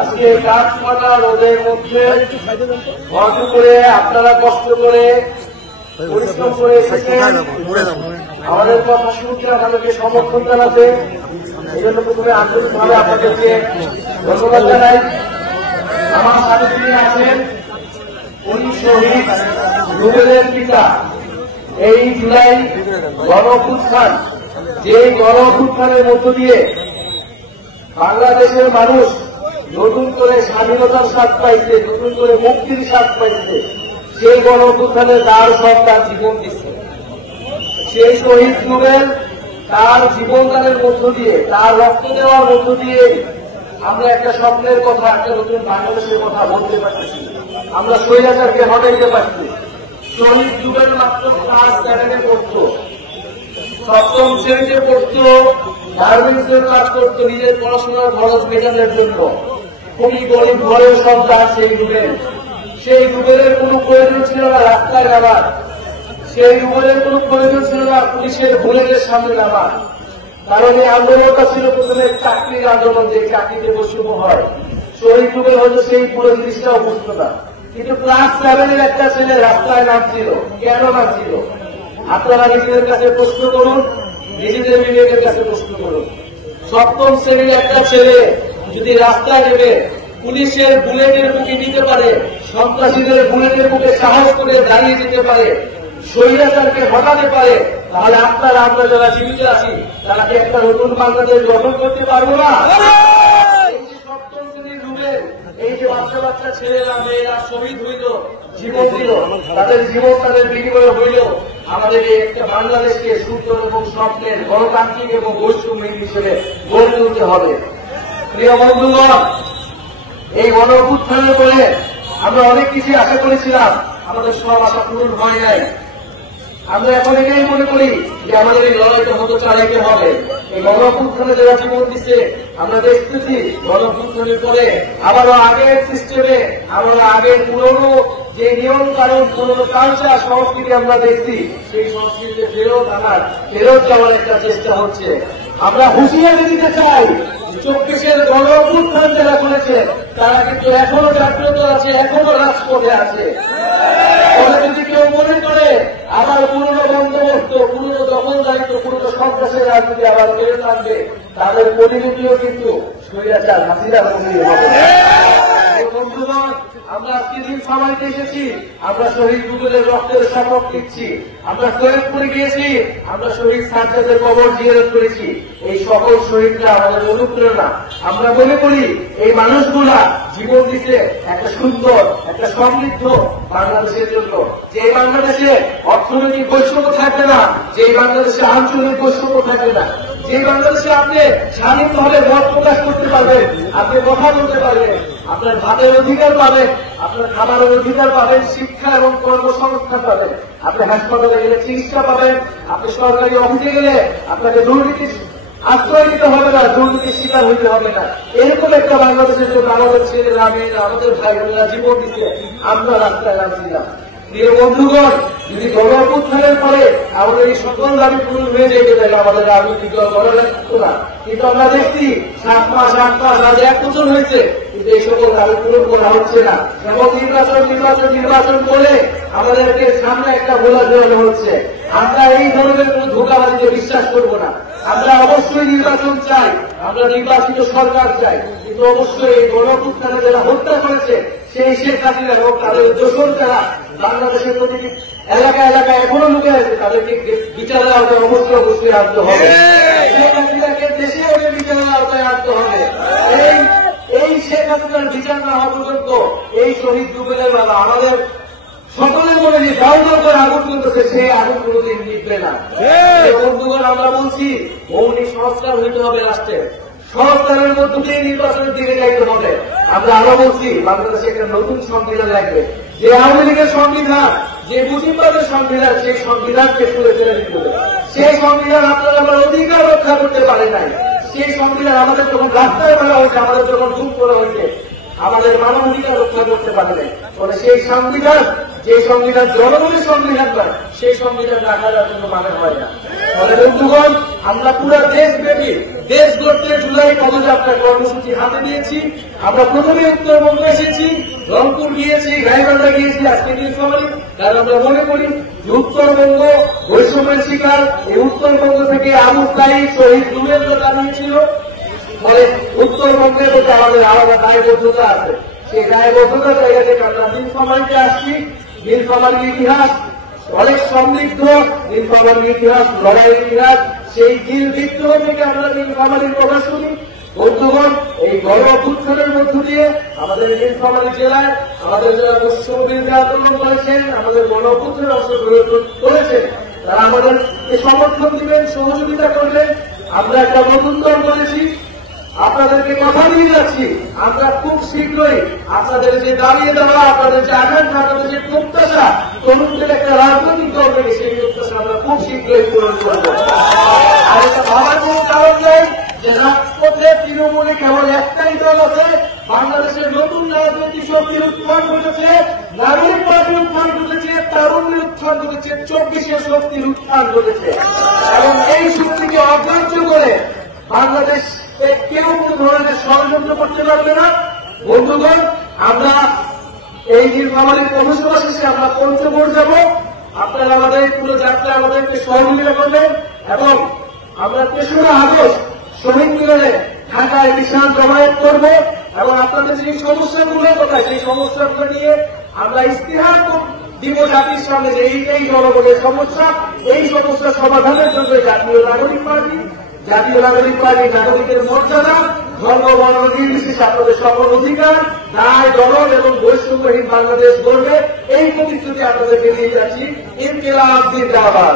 আজকে কাঠমাটা রোদের মধ্যে কষ্ট করে আপনারা কষ্ট করে পরিশ্রম করে এসেছেন আমাদের কথা শুনতে আমাদেরকে সমর্থন জানাতে। এই জন্য প্রথমে আন্তরিকভাবে আপনাদেরকে ধন্যবাদ জানাই। আমার সাথে তিনি আছেন উনি শহীদ রুবেলের পিতা। এই জুলাই গণ-অভ্যুত্থান, যে গণ-অভ্যুত্থানের মধ্য দিয়ে বাংলাদেশের মানুষ নতুন করে স্বাধীনতার স্বাদ পাইছে, নতুন করে মুক্তির স্বাদ পাইছে, সেই গণ-অভ্যুত্থানের তার সব তার জীবন দিচ্ছে। সেই শহীদ রুবেল তার জীবনদানের মধ্য দিয়ে, তার রক্ত দেওয়ার মধ্য দিয়ে আমরা একটা স্বপ্নের কথা, একটা নতুন বাংলাদেশের কথা বলতে পারতেছি। আমরা স্বৈরাচারকে হটাইতে পারছি। শহীদ রুবেল মাত্র ক্লাস 7-এ পড়তো, 7ম শ্রেণীতে পড়তো, গার্মেন্টসের কাজ করতো নিজের পড়াশোনার খরচ মেটানোর জন্য। খুবই গরিব ঘরের সন্তান সেই রুবেল। সেই রুবেলের কোনো প্রয়োজন ছিল না রাস্তায় নামার, সেই রুবেলের কোনো প্রয়োজন ছিল না পুলিশের বুলেটের সামনে নামার। কারণ এই আন্দোলনটা ছিল প্রথমে চাকরির আন্দোলন, যে চাকরিতে বৈষম্য হয়। শহীদ রুবেল হয়তো সেই পুরো জিনিসটাও বুঝতো না, কিন্তু ক্লাস 7-এর একটা ছেলে রাস্তায় নামছিল। কেন নামছিল? আপনারা নিজেদের কাছে প্রশ্ন করুন, নিজেদের বিবেকের কাছে প্রশ্ন করুন। 7ম শ্রেণীর একটা ছেলে যদি রাস্তায় নেমে পুলিশের বুলেটের মুখে দিতে পারে, সন্ত্রাসীদের বুলেটের মুখে সাহস করে দাঁড়িয়ে যেতে পারে, স্বৈরাচারকে হটাতে পারে, তাহলে আপনারা, আমরা যারা জীবিত আছি, তারা কি একটা নতুন বাংলাদেশ গঠন করতে পারবো না? এই যে 7ম শ্রেণীর রুবেল, এই যে বাচ্চা বাচ্চা ছেলেরা মেয়েরা শহীদ হইল, জীবন দিল, তাদের জীবন তাদের বিনিময় হইল আমাদের এই একটা বাংলাদেশকে সুন্দর এবং স্বপ্নের গণতান্ত্রিক এবং বৈষম্যহীন হিসেবে গড়ে তুলতে হবে। প্রিয় বন্ধুগণ, এই গণ-অভ্যুত্থানের পরে আমরা অনেক কিছু আশা করেছিলাম, আমাদের সব আশা পূরণ হয় নাই। আমরা এখন এটাই মনে করি যে আমাদের এই লড়াইটা হয়তো চালাইতে হবে। এই গণ-অভ্যুত্থানে যারা জীবন দিচ্ছে, আমরা দেখতেছি গণ-অভ্যুত্থানের পরে আবারও আগের সিস্টেমে, আবারও আগের পুরনো যে নিয়ম কানুন, পুরনো কালচার সংস্কৃতি আমরা দেখছি, সেই সংস্কৃতিতে ফেরত যাওয়ার একটা চেষ্টা হচ্ছে। আমরা হুঁশিয়ারি দিতে চাই, 24-এর গণ-অভ্যুত্থান যারা করেছে তারা কিন্তু এখনো জাগ্রত আছে, এখনো রাজপথে আছে। যদি কেউ মনে করে আবার পুরনো বন্দোবস্ত, পুরনো দখলদারিত্ব, পুরনো সন্ত্রাসের রাজনীতি আবার ফেরত আনবে, তাদের পরিণতিও কিন্তু স্বৈরাচার হাসিনার মন্দির হবে। বন্ধুগণ, আমরা আজকে দিন সবাইকে এসেছি, আমরা শহীদ রুবেলের রক্তের শপথ নিচ্ছি, আমরা সৈয়দপুরে গিয়েছি, আমরা শহীদ সাজ্জাদের কবর জিয়ারত করেছি। এই সকল শহীদরা আমাদের অনুপ্রেরণা। আমরা মনে করি এই মানুষগুলা জীবন দিতে একটা সুন্দর, একটা সমৃদ্ধ বাংলাদেশের জন্য, যে বাংলাদেশে অর্থনৈতিক বৈষম্য থাকবে না, যে বাংলাদেশে আঞ্চলিক বৈষম্য থাকবে না, যে বাংলাদেশে আপনি স্বাধীনভাবে মত প্রকাশ করতে পারবেন, আপনি কথা বলতে পারবেন, আপনার ভাতের অধিকার পাবেন, আপনার খাবারের অধিকার পাবেন, শিক্ষা এবং কর্মসংস্থান পাবেন, আপনি হাসপাতালে গেলে চিকিৎসা পাবেন, আপনি সরকারি অফিসে গেলে আপনাকে দুর্নীতির আশ্রয় দিতে হবে না, দুর্নীতির শিকার হইতে হবে না। এরকম একটা বাংলাদেশের জন্য আমাদের ছেলেরা মেয়েরা, আমাদের ভাই বোনেরা জীবন দিচ্ছে, আমরা রাস্তায় নামছিলাম। প্রিয় বন্ধুগণ, যদি গণ-অভ্যুত্থানের পরে আমাদের এই সকল দাবি পূরণ হয়ে যেতে তাহলে আমাদের রাজনৈতিক দল গড়ে লাগতো না। কিন্তু আমরা দেখছি 7 মাস 8 মাস আজ 1 বছর হয়েছে, কিন্তু এই সকল দাবি পূরণ করা হচ্ছে না। এবং নির্বাচন করে আমাদেরকে সামনে একটা ভোলা দেওয়ানো হচ্ছে। আমরা এই ধরনের কোন ধোঁকাবাজিতে বিশ্বাস করব না। আমরা অবশ্যই নির্বাচন চাই, আমরা নির্বাচিত সরকার চাই, কিন্তু অবশ্যই এই গণ-অভ্যুত্থানে যারা হত্যা করেছে, সেই শেখ হাসিনা হোক, তাদের দোষর যারা বাংলাদেশের প্রতিটি এলাকায় এলাকায় এখনো লুকে আছে, তাদেরকে বিচারের আওতায় অবশ্যই আনতে হবে। শেখ হাসিনাকে দেশে ওদের বিচারের আওতায় আনতে হবে। এই শেখ হাসিনার বিচার না হওয়া পর্যন্ত এই শহীদ রুবেলের বাবা আমাদের সকলের মনে যে দাউ দাউ করে আগুন জ্বলতেছে, সেই আগুন কোনোদিন নিভবে না। বন্ধুগণ, আমরা বলছি মৌলিক সংস্কার হইতে হবে রাষ্ট্রের, সংস্কারের মধ্য দিয়ে নির্বাচনের দিকে যাইতে হবে। আমরা আরো বলছি বাংলাদেশে একটা নতুন সংবিধান লাগবে, যে আওয়ামী লীগের সংবিধান, যে মুজিববাদের সংবিধান, সেই সংবিধানকে তুলে ফেলে দিতে হবে। সেই সংবিধান আপনারা আমার অধিকার রক্ষা করতে পারে নাই, সেই সংবিধান আমাদের যখন রাস্তায় বলা হয়েছে, আমাদের যখন খুন করা হয়েছে, আমাদের মানবাধিকার রক্ষা করতে পারে নাই। ফলে সেই সংবিধান, যে সংবিধান জনগণের সংবিধান নয়, সেই সংবিধান রাখার জন্য মানে হয় না। ফলে বন্ধুগণ, আমরা পুরো দেশব্যাপী দেশ গড়তে জুলাই পদযাত্রা কর্মসূচি হাতে নিয়েছি। আমরা প্রথমে উত্তরবঙ্গে এসেছি, রংপুর গিয়েছি, গাইবান্ধা গিয়েছি, আজকে নীলফামারী। কারণ আমরা মনে করি যে উত্তরবঙ্গ বৈষম্যের শিকার, এই উত্তরবঙ্গ থেকে আবু সাঈদ শহীদ রুবেলরা দাঁড়িয়েছিল। ফলে উত্তরবঙ্গের প্রতি আমাদের আলাদা দায়বদ্ধতা আছে। সেই দায়বদ্ধতার জায়গা থেকে আমরা নীলফামারীতে আসছি। নীলফামারীর ইতিহাস অনেক সমৃদ্ধ, নীলফামারীর ইতিহাস লড়াইয়ের ইতিহাস। সেই গিল বিদ্রোহ থেকে আমরা নীলফামারীর কথা শুনি। বন্ধুগণ, এই গণ অভ্যুত্থানের মধ্য দিয়ে আমাদের নীলফামারী জেলায় আমাদের যারা বৈষম্যবিরোধী আন্দোলন করেছেন, আমাদের গণ অভ্যুত্থানে অংশগ্রহণ করেছেন, তারা আমাদেরকে সমর্থন দিবেন, সহযোগিতা করবেন। আমরা একটা নতুন দল করেছি, আপনাদেরকে কথা দিয়ে যাচ্ছি, আমরা খুব শীঘ্রই আপনাদের যে দাঁড়িয়ে দেওয়া, আপনাদের যে আকাঙ্ক্ষা, আপনাদের যে প্রত্যাশা, তরুণদের একটা রাজনৈতিক দল থেকে সেই প্রত্যাশা আমরা খুব শীঘ্রই পূরণ করব। আর এটা ভাবার কোন কারণ নেই যে রাজপথে তৃণমূলে কেবল একটাই দল আছে। বাংলাদেশের নতুন রাজনৈতিক শক্তির উত্থান ঘটেছে, নাগরিক পার্টির উত্থান ঘটেছে, তরুণের উত্থান ঘটেছে, 24-এর শক্তির উত্থান ঘটেছে। এবং এই শক্তিকে অগ্রাহ্য করে বাংলাদেশ কেউ কোন ধরনের ষড়যন্ত্র করতে পারবে না। বন্ধুগণ, আমরা এই নীলফামারীর পৌরসভা শেষে আমরা পঞ্চগড় যাব। আপনারা আমাদের পুরো যাত্রা আমাদেরকে সহযোগিতা করবেন এবং আমরা ৩রা আগস্ট শহীদ মিলনে ঢাকায় বিশাল জমায়েত করব এবং আপনাদের যে সমস্যাগুলোর কথা, সেই সমস্যাগুলো নিয়ে আমরা ইস্তেহার দিব জাতির সামনে যে এই জনগণের সমস্যা, এই সমস্যা সমাধানের জন্য জাতীয় নাগরিক পার্টি নাগরিকের মর্যাদা, ধর্ম বর্ণ নির্বিশেষে আপনাদের সকল অধিকার, ন্যায়, দলন এবং বৈষম্যহীন বাংলাদেশ গড়বে, এই প্রতিশ্রুতি আপনাদেরকে দিয়ে যাচ্ছি। ইনকিলাব জিন্দাবাদ।